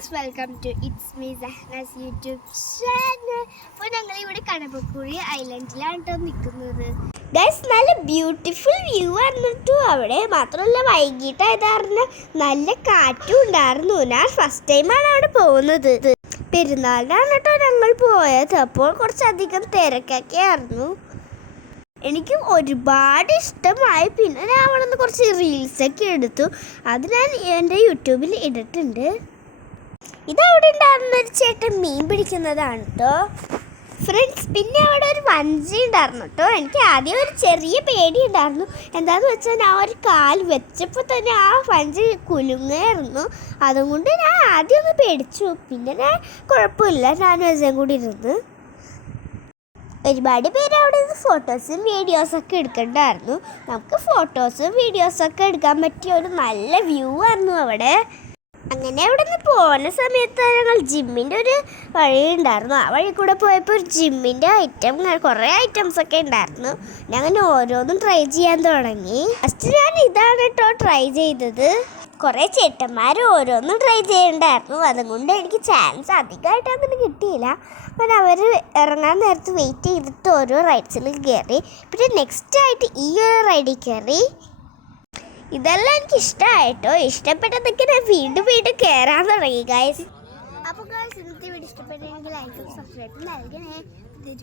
Friends welcome to it's me Sahnas YouTube channel അപ്പോൾ ഞങ്ങൾ ഇവിടെ കണപ്പക്കുഴി ഐലൻഡിലാണ് കേട്ടോ നിൽക്കുന്നത് ഗൈസ് നല്ല ബ്യൂട്ടിഫുൾ വ്യൂ ആയിരുന്നു അവിടെ മാത്രമല്ല വൈകിട്ടായത് കാരണം നല്ല കാറ്റും ഉണ്ടായിരുന്നു. ഞാൻ ഫസ്റ്റ് ടൈമാണ് അവിടെ പോകുന്നത്. പെരുന്നാളിനാണ് കേട്ടോ ഞങ്ങൾ പോയത്. അപ്പോൾ കുറച്ചധികം തിരക്കൊക്കെ ആയിരുന്നു. എനിക്ക് ഒരുപാട് ഇഷ്ടമായി. പിന്നെ ഞാൻ അവിടെ നിന്ന് കുറച്ച് റീൽസൊക്കെ എടുത്തു. അത് ഞാൻ എന്റെ യൂട്യൂബിൽ ഇട്ടിട്ടുണ്ട്. ഇതവിടെ ഉണ്ടായിരുന്ന ഒരു ചേട്ടൻ മീൻ പിടിക്കുന്നതാണ് കേട്ടോ ഫ്രണ്ട്സ് പിന്നെ അവിടെ ഒരു വഞ്ചി ഉണ്ടായിരുന്നു കേട്ടോ എനിക്ക് ആദ്യം ഒരു ചെറിയ പേടി ഉണ്ടായിരുന്നു. എന്താന്ന് വെച്ചാൽ ഞാൻ ഒരു കാൽ വെച്ചപ്പോൾ തന്നെ ആ വഞ്ചി കുലുങ്ങായിരുന്നു. അതുകൊണ്ട് ഞാൻ ആദ്യം ഒന്ന് പേടിച്ചു. പിന്നെ ഞാൻ കുഴപ്പമില്ല ഞാൻ വെച്ചാൽ കൂടി ഇരുന്ന്. ഒരുപാട് പേര് അവിടെ നിന്ന് ഫോട്ടോസും വീഡിയോസൊക്കെ എടുക്കണ്ടായിരുന്നു. നമുക്ക് ഫോട്ടോസും വീഡിയോസൊക്കെ എടുക്കാൻ പറ്റിയ ഒരു നല്ല വ്യൂ ആയിരുന്നു അവിടെ. അങ്ങനെ അവിടെ നിന്ന് പോകുന്ന സമയത്ത് ഞങ്ങൾ ജിമ്മിന്റെ ഒരു വഴി ഉണ്ടായിരുന്നു. ആ വഴി കൂടെ പോയപ്പോൾ ഒരു ജിമ്മിന്റെ ഐറ്റം കുറേ ഐറ്റംസ് ഒക്കെ ഉണ്ടായിരുന്നു. ഞാൻ ഓരോന്നും ട്രൈ ചെയ്യാൻ തുടങ്ങി. ഫസ്റ്റ് ഞാൻ ഇതാണ് കേട്ടോ ട്രൈ ചെയ്തത്. കുറേ ചേട്ടന്മാർ ഓരോന്നും ട്രൈ ചെയ്യണ്ടായിരുന്നു. അതുകൊണ്ട് എനിക്ക് ചാൻസ് അധികമായിട്ട് അങ്ങനെ കിട്ടിയില്ല. അങ്ങനെ അവർ ഇറങ്ങാൻ നേരത്ത് വെയിറ്റ് ചെയ്തിട്ട് ഓരോ റൈഡ്സിൽ കയറി പിന്നെ നെക്സ്റ്റ് ആയിട്ട് ഈ ഒരു റൈഡിൽ കയറി ഇതെല്ലാം എനിക്ക് ഇഷ്ടമായിട്ടോ ഇഷ്ടപ്പെട്ടതൊക്കെ ഞാൻ വീണ്ടും വീണ്ടും കയറാൻ തുടങ്ങി ഗായ്സ് അപ്പോൾ ഗായ്സ് ഇന്നത്തെ വീഡിയോ ഇഷ്ടപ്പെട്ടെങ്കിൽ ലൈക്കും സബ്സ്ക്രൈബും നൽകണേ. ബൈ